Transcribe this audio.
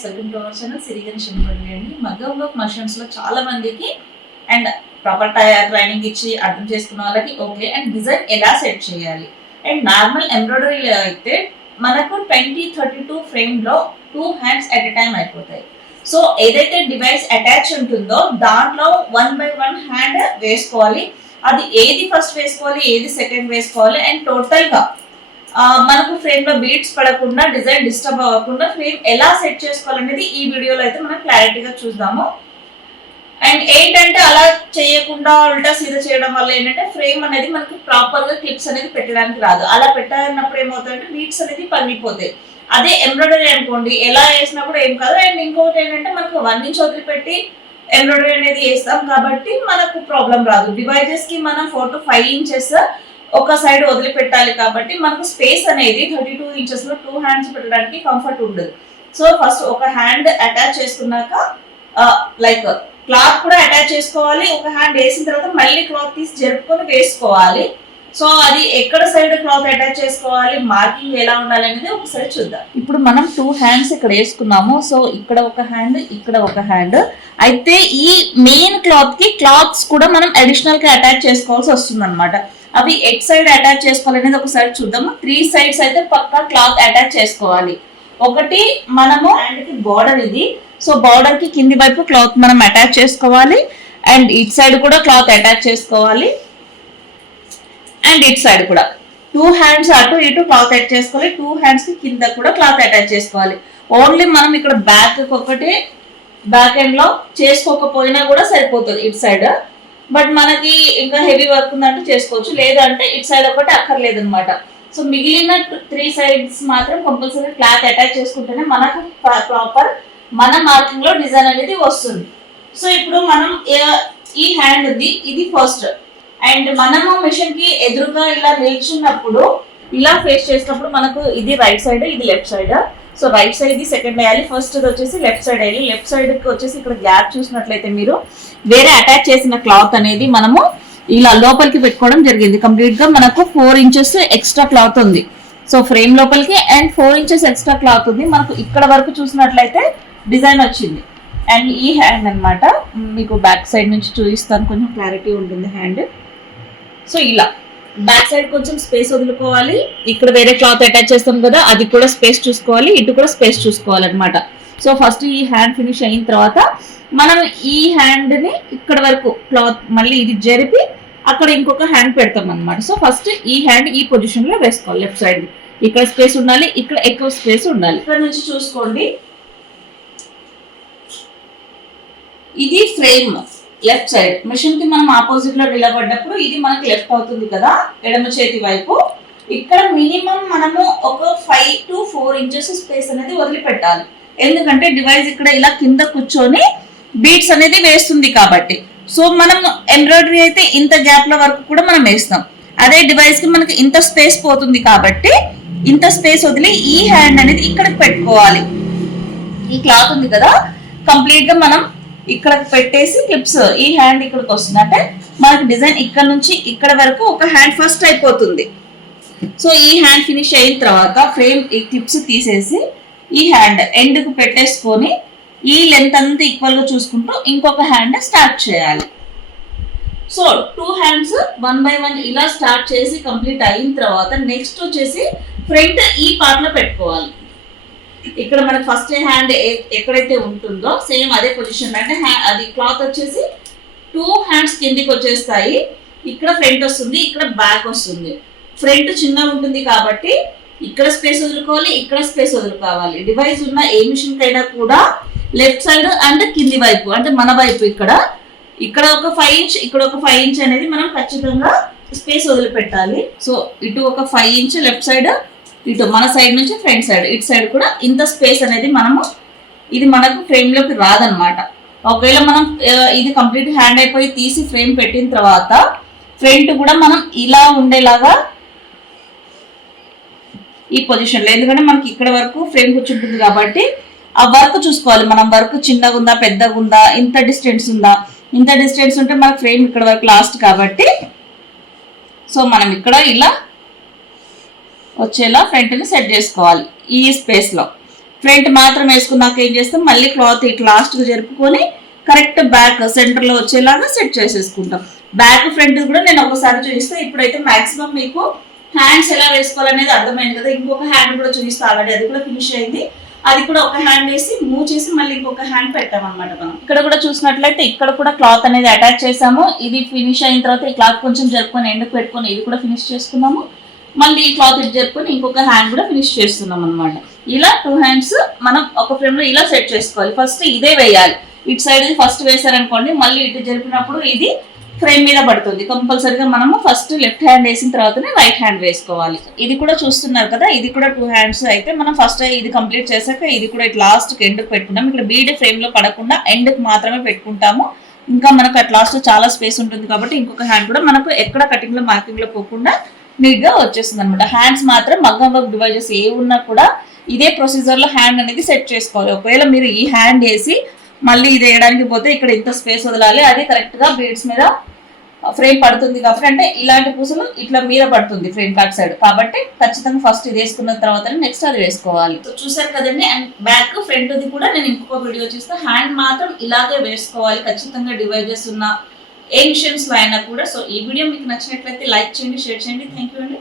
Friends, welcome to our channel Sirigani Shankar అండి. మగ్గం work మషన్స్ లో చాలా మందికి అండ్ ప్రాపర్ ట్రైనింగ్ ఇచ్చి అర్థం చేసుకున్న వాళ్ళకి ఓకే, అండ్ డిజైన్ ఎలా సెట్ చేయాలి. అండ్ నార్మల్ ఎంబ్రాయిడరీలో అయితే మనకు 20-32 ఫ్రేమ్ లో 2 హ్యాండ్స్ ఎట్ ఎ టైం అయిపోతాయి. సో ఏదైతే డివైస్ అటాచ్ ఉంటుందో దాంట్లో 1 by 1 హ్యాండ్ వేసుకోవాలి. అది ఏది ఫస్ట్ వేసుకోవాలి, ఏది సెకండ్ వేసుకోవాలి, అండ్ టోటల్ గా మనకు ఫ్రేమ్ లో బీట్స్ పడకుండా, డిజైన్ డిస్టర్బ్ అవ్వకుండా ఫ్రేమ్ ఎలా సెట్ చేసుకోవాలనేది ఈ వీడియోలో అయితే మనం క్లారిటీగా చూద్దాము. అండ్ ఏంటంటే అలా చేయకుండా ఉల్టా సీదా చేయడం వల్ల ఏంటంటే ఫ్రేమ్ అనేది మనకి ప్రాపర్ గా క్లిప్స్ అనేది పెట్టడానికి రాదు. అలా పెట్టినప్పుడు ఏమవుతుందంటే బీట్స్ అనేది పగిలిపోతాయి. అదే ఎంబ్రాయిడరీ అనుకోండి, ఎలా వేసినా కూడా ఏం కాదు. అండ్ ఇంకొకటి ఏంటంటే మనకు 1 ఇంచ్ వదిలిపెట్టి ఎంబ్రాయిడరీ అనేది వేస్తాం కాబట్టి మనకు ప్రాబ్లం రాదు. డివైజెస్ కి మనం 4 to 5 ఇంచెస్ ఒక సైడ్ వదిలిపెట్టాలి కాబట్టి మనకు స్పేస్ అనేది 32 ఇంచెస్ లో 2 హ్యాండ్స్ పెట్టడానికి కంఫర్ట్ ఉండదు. సో ఫస్ట్ ఒక హ్యాండ్ అటాచ్ చేసుకున్నాక లైక్ క్లాత్ కూడా అటాచ్ చేసుకోవాలి. ఒక హ్యాండ్ వేసిన తర్వాత మళ్ళీ క్లాత్ తీసి జరుపుకొని వేసుకోవాలి. సో అది ఎక్కడ సైడ్ క్లాత్ అటాచ్ చేసుకోవాలి, మార్కింగ్ ఎలా ఉండాలి అనేది ఒకసారి చూద్దాం. ఇప్పుడు మనం 2 హ్యాండ్స్ ఇక్కడ వేసుకున్నాము. సో ఇక్కడ ఒక హ్యాండ్, ఇక్కడ ఒక హ్యాండ్. అయితే ఈ మెయిన్ క్లాత్ కి క్లాత్స్ కూడా మనం అడిషనల్ గా అటాచ్ చేసుకోవాల్సి వస్తుంది అనమాట. అవి ఎట్ సైడ్ అటాచ్ చేసుకోవాలనేది ఒకసారి చూద్దాము. 3 సైడ్స్ అయితే పక్కా క్లాత్ అటాచ్ చేసుకోవాలి. ఒకటి మనము హ్యాండ్ కి బార్డర్ ఇది. సో బార్డర్ కి కింది వైపు క్లాత్ మనం అటాచ్ చేసుకోవాలి. అండ్ ఇట్ సైడ్ కూడా క్లాత్ అటాచ్ చేసుకోవాలి. అండ్ ఇట్ సైడ్ కూడా 2 హ్యాండ్స్ అటు ఇటు క్లాత్ అటాచ్ చేసుకోవాలి. 2 హ్యాండ్స్ కి కింద కూడా క్లాత్ అటాచ్ చేసుకోవాలి. ఓన్లీ మనం ఇక్కడ బ్యాక్ ఒకటి బ్యాక్ ఎండ్ లో చేసుకోకపోయినా కూడా సరిపోతుంది ఇట్ సైడ్. బట్ మనకి ఇంకా హెవీ వర్క్ ఉందంటే చేసుకోవచ్చు, లేదంటే ఇట్ సైడ్ ఒకటి అక్కర్లేదు అనమాట. సో మిగిలిన 3 సైడ్స్ మాత్రం కంపల్సరీ క్లాత్ అటాచ్ చేసుకుంటేనే మనకు ప్రాపర్ మన మార్కింగ్ లో డిజైన్ అనేది వస్తుంది. సో ఇప్పుడు మనం ఈ హ్యాండ్ ఉంది, ఇది ఫస్ట్. అండ్ మనము మిషన్ కి ఎదురుగా ఇలా నిల్చున్నప్పుడు, ఇలా ఫేస్ చేసినప్పుడు మనకు ఇది రైట్ సైడ్, ఇది left side. So right side the second వేయాలి, ఫస్ట్ వచ్చేసి లెఫ్ట్ సైడ్ వేయాలి. లెఫ్ట్ సైడ్ కి వచ్చేసి ఇక్కడ గ్యాప్ చూసినట్లయితే మీరు వేరే అటాచ్ చేసిన క్లాత్ అనేది మనము ఇలా లోపలికి పెట్టుకోవడం జరిగింది. కంప్లీట్ గా మనకు 4 ఇంచెస్ ఎక్స్ట్రా క్లాత్ ఉంది. సో ఫ్రేమ్ లోపలికి అండ్ 4 ఇంచెస్ ఎక్స్ట్రా క్లాత్ ఉంది. మనకు ఇక్కడ వరకు చూసినట్లయితే డిజైన్ వచ్చింది. అండ్ ఈ హ్యాండ్ అనమాట, మీకు బ్యాక్ సైడ్ నుంచి చూపిస్తాను, కొంచెం క్లారిటీ ఉంటుంది హ్యాండ్. సో ఇలా బ్యాక్ సైడ్ కొంచెం స్పేస్ వదులుకోవాలి. ఇక్కడ వేరే క్లాత్ అటాచ్ చేస్తాం కదా, అది కూడా స్పేస్ చూసుకోవాలి, ఇటు కూడా స్పేస్ చూసుకోవాలి అనమాట. సో ఫస్ట్ ఈ హ్యాండ్ ఫినిష్ అయిన తర్వాత మనం ఈ హ్యాండ్ ని ఇక్కడ వరకు క్లాత్ మళ్ళీ ఇది జరిపి అక్కడ ఇంకొక హ్యాండ్ పెడతాం అనమాట. సో ఫస్ట్ ఈ హ్యాండ్ ఈ పొజిషన్ లో వేసుకోవాలి. లెఫ్ట్ సైడ్ ఇక్కడ స్పేస్ ఉండాలి, ఇక్కడ ఎక్కువ స్పేస్ ఉండాలి. ఇక్కడ నుంచి చూసుకోండి, ఇది ఫ్రేమ్ లెఫ్ట్ సైడ్. మిషన్ కి మనం ఆపోజిట్ లో నిలబడ్డప్పుడు ఇది మనకి లెఫ్ట్ అవుతుంది కదా, ఎడమ చేతి వైపు. ఇక్కడ మినిమం మనము ఒక 5 to 4 ఇంచెస్ స్పేస్ అనేది వదిలిపెట్టాలి. ఎందుకంటే డివైస్ ఇక్కడ ఇలా కింద కూర్చొని బీట్స్ అనేది వేస్తుంది కాబట్టి. సో మనం ఎంబ్రాయిడరీ అయితే ఇంత గ్యాప్ లో వరకు కూడా మనం వేస్తాం. అదే డివైస్ కి మనకి ఇంత స్పేస్ పోతుంది కాబట్టి ఇంత స్పేస్ వదిలి ఈ హ్యాండ్ అనేది ఇక్కడికి పెట్టుకోవాలి. ఈ క్లాత్ ఉంది కదా, కంప్లీట్ గా మనం ఇక్కడ పెట్టేసి క్లిప్స్ ఈ హ్యాండ్ ఇక్కడికి వస్తుంది. అంటే మనకి డిజైన్ ఇక్కడ నుంచి ఇక్కడ వరకు ఒక హ్యాండ్ ఫస్ట్ అయిపోతుంది. సో ఈ హ్యాండ్ ఫినిష్ అయిన తర్వాత ఫ్రేమ్ ఈ క్లిప్స్ తీసేసి ఈ హ్యాండ్ ఎండ్ కు పెట్టేసుకొని ఈ లెంత్ అంతా ఈక్వల్ గా చూసుకుంటూ ఇంకొక హ్యాండ్ స్టార్ట్ చేయాలి. సో 2 హ్యాండ్స్ 1 by 1 ఇలా స్టార్ట్ చేసి కంప్లీట్ అయిన తర్వాత నెక్స్ట్ వచ్చేసి ఫ్రంట్ ఈ పార్ట్ లో పెట్టుకోవాలి. ఇక్కడ మనకి ఫస్ట్ హ్యాండ్ ఎక్కడైతే ఉంటుందో సేమ్ అదే పొజిషన్, అంటే అది క్లాత్ వచ్చేసి 2 హ్యాండ్స్ కిందికి వచ్చేస్తాయి. ఇక్కడ ఫ్రంట్ వస్తుంది, ఇక్కడ బ్యాక్ వస్తుంది. ఫ్రంట్ చిన్నగా ఉంటుంది కాబట్టి ఇక్కడ స్పేస్ వదులుకోవాలి, ఇక్కడ స్పేస్ వదులుకోవాలి. డివైస్ ఉన్న ఏ మిషన్ కైనా కూడా లెఫ్ట్ సైడ్ అండ్ కింది వైపు, అంటే మన వైపు ఇక్కడ ఒక 5 ఇంచ్, ఇక్కడ ఒక 5 ఇంచ్ అనేది మనం ఖచ్చితంగా స్పేస్ వదిలిపెట్టాలి. సో ఇటు ఒక 5 ఇంచ్ లెఫ్ట్ సైడ్, ఇటు మన సైడ్ నుంచి ఫ్రంట్ సైడ్, ఇటు సైడ్ కూడా ఇంత స్పేస్ అనేది మనము, ఇది మనకు ఫ్రేమ్ లోకి రాదనమాట. ఒకవేళ మనం ఇది కంప్లీట్ హ్యాండ్ అయిపోయి తీసి ఫ్రేమ్ పెట్టిన తర్వాత ఫ్రంట్ కూడా మనం ఇలా ఉండేలాగా ఈ పొజిషన్ లో, ఎందుకంటే మనకి ఇక్కడ వరకు ఫ్రేమ్ కూర్చుంటుంది కాబట్టి ఆ వర్క్ చూసుకోవాలి. మనం వర్క్ చిన్నగా ఉందా, పెద్దగా ఉందా, ఇంత డిస్టెన్స్ ఉందా. ఇంత డిస్టెన్స్ ఉంటే మనకు ఫ్రేమ్ ఇక్కడ వరకు లాస్ట్ కాబట్టి సో మనం ఇక్కడ ఇలా వచ్చేలా ఫ్రంట్ ని సెట్ చేసుకోవాలి ఈ స్పేస్ లో. ఫ్రంట్ మాత్రం వేసుకున్నాక ఏం చేస్తాం, మళ్ళీ క్లాత్ ఇట్లా లాస్ట్గా జరుపుకొని కరెక్ట్ బ్యాక్ సెంటర్లో వచ్చేలాగా సెట్ చేసేసుకుంటాం. బ్యాక్ ఫ్రంట్ కూడా నేను ఒకసారి చూపిస్తాను. ఇప్పుడైతే మాక్సిమం మీకు హ్యాండ్స్ ఎలా వేసుకోవాలనేది అర్థమైంది కదా. ఇంకొక హ్యాండ్ కూడా చూపిస్తా, ఆల్రెడీ అది కూడా ఫినిష్ అయింది. అది కూడా ఒక హ్యాండ్ వేసి మూవ్ చేసి మళ్ళీ ఇంకొక హ్యాండ్ పెట్టామన్నమాట. మనం ఇక్కడ కూడా చూసినట్లయితే ఇక్కడ కూడా క్లాత్ అనేది అటాచ్ చేసాము. ఇది ఫినిష్ అయిన తర్వాత ఈ క్లాత్ కొంచెం జరుపుకొని ఎండకు పెట్టుకొని ఇది కూడా ఫినిష్ చేసుకున్నాము. మళ్ళీ ఈ క్లాత్ ఇటు జరుపుకొని ఇంకొక హ్యాండ్ కూడా ఫినిష్ చేస్తున్నాం అనమాట. ఇలా 2 హ్యాండ్స్ మనం ఒక ఫ్రేమ్ లో ఇలా సెట్ చేసుకోవాలి. ఫస్ట్ ఇదే వేయాలి. ఇటు సైడ్ ఫస్ట్ వేసారనుకోండి, మళ్ళీ ఇటు జరిపినప్పుడు ఇది ఫ్రేమ్ మీద పడుతుంది. కంపల్సరీగా మనము ఫస్ట్ లెఫ్ట్ హ్యాండ్ వేసిన తర్వాతనే రైట్ హ్యాండ్ వేసుకోవాలి. ఇది కూడా చూస్తున్నారు కదా, ఇది కూడా 2 హ్యాండ్స్ అయితే మనం ఫస్ట్ ఇది కంప్లీట్ చేశాక ఇది కూడా ఇట్లా లాస్ట్కి ఎండ్కి పెట్టుకుంటాం. ఇక్కడ బీడ్ ఫ్రేమ్ లో పడకుండా ఎండ్కి మాత్రమే పెట్టుకుంటాము. ఇంకా మనకు అట్ లాస్ట్ చాలా స్పేస్ ఉంటుంది కాబట్టి ఇంకొక హ్యాండ్ కూడా మనకు ఎక్కడ కటింగ్ లో మార్కింగ్ లో పోకుండా నీట్ గా వచ్చేస్తుంది అనమాట. హ్యాండ్స్ మాత్రం మగ్గం వర్క్ డివైజెస్ ఏ ఉన్నా కూడా ఇదే ప్రొసీజర్ లో హ్యాండ్ అనేది సెట్ చేసుకోవాలి. ఒకవేళ మీరు ఈ హ్యాండ్ వేసి మళ్ళీ ఇది వేయడానికి పోతే ఇక్కడ ఇంత స్పేస్ వదలాలి. అది కరెక్ట్ గా బీడ్స్ మీద ఫ్రేమ్ పడుతుంది కాబట్టి, అంటే ఇలాంటి పూసలు ఇట్లా మీద పడుతుంది ఫ్రేమ్ కట్ సైడ్ కాబట్టి ఖచ్చితంగా ఫస్ట్ ఇది వేసుకున్న తర్వాత నెక్స్ట్ అది వేసుకోవాలి. చూసారు కదండి. అండ్ బ్యాక్ ఫ్రంట్ ది కూడా నేను ఇంకొక వీడియో చేస్తాను. హ్యాండ్ మాత్రం ఇలాగే వేసుకోవాలి ఖచ్చితంగా, డివైజెస్ ఉన్న ఏ మిషన్స్ లో అయినా కూడా. సో ఈ వీడియో మీకు నచ్చినట్లయితే లైక్ చేయండి, షేర్ చేయండి. థ్యాంక్ యూ అండి.